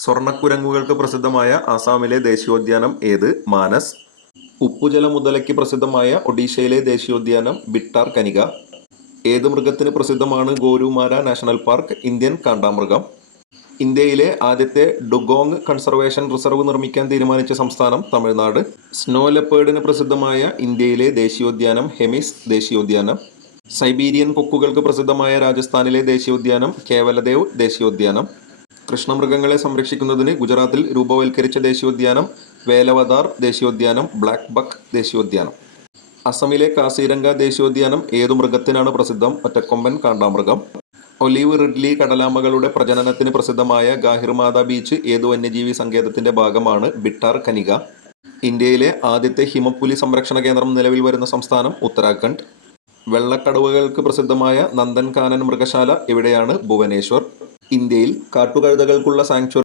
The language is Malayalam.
സ്വർണ്ണക്കുരങ്ങുകൾക്ക് പ്രസിദ്ധമായ ആസാമിലെ ദേശീയോദ്യാനം ഏത്? മാനസ്. ഉപ്പുജല മുതലയ്ക്ക് പ്രസിദ്ധമായ ഒഡീഷയിലെ ദേശീയോദ്യാനം ബിട്ടാർ കനിക. ഏത് മൃഗത്തിന് പ്രസിദ്ധമാണ് ഗോരുമാര നാഷണൽ പാർക്ക്? ഇന്ത്യൻ കാണ്ടാമൃഗം. ഇന്ത്യയിലെ ആദ്യത്തെ ഡുഗോങ് കൺസർവേഷൻ റിസർവ് നിർമ്മിക്കാൻ തീരുമാനിച്ച സംസ്ഥാനം തമിഴ്നാട്. സ്നോ ലെപ്പേർഡിന് പ്രസിദ്ധമായ ഇന്ത്യയിലെ ദേശീയോദ്യാനം ഹെമിസ് ദേശീയോദ്യാനം. സൈബീരിയൻ കൊക്കുകൾക്ക് പ്രസിദ്ധമായ രാജസ്ഥാനിലെ ദേശീയോദ്യാനം കേവലദേവ് ദേശീയോദ്യാനം. കൃഷ്ണമൃഗങ്ങളെ സംരക്ഷിക്കുന്നതിന് ഗുജറാത്തിൽ രൂപവൽക്കരിച്ച ദേശീയോദ്യാനം വേലവദാർ ദേശീയോദ്യാനം ബ്ലാക്ക് ബക്ക് ദേശീയോദ്യാനം. അസമിലെ കാസിരംഗ ദേശീയോദ്യാനം ഏതു മൃഗത്തിനാണ് പ്രസിദ്ധം? ഒറ്റക്കൊമ്പൻ കാണ്ടാമൃഗം. ഒലീവ് റിഡ്ലി കടലാമകളുടെ പ്രജനനത്തിന് പ്രസിദ്ധമായ ഗാഹിർമാത ബീച്ച് ഏതു വന്യജീവി സങ്കേതത്തിന്റെ ഭാഗമാണ്? ബിട്ടാർ കനിക. ഇന്ത്യയിലെ ആദ്യത്തെ ഹിമപ്പുലി സംരക്ഷണ കേന്ദ്രം നിലവിൽ വരുന്ന സംസ്ഥാനം ഉത്തരാഖണ്ഡ്. വെള്ളക്കടുവകൾക്ക് പ്രസിദ്ധമായ നന്ദൻകാനൻ മൃഗശാല എവിടെയാണ്? ഭുവനേശ്വർ. ഇന്ത്യയിൽ കാട്ടുകഴുതകൾക്കുള്ള സാങ്ച്വറി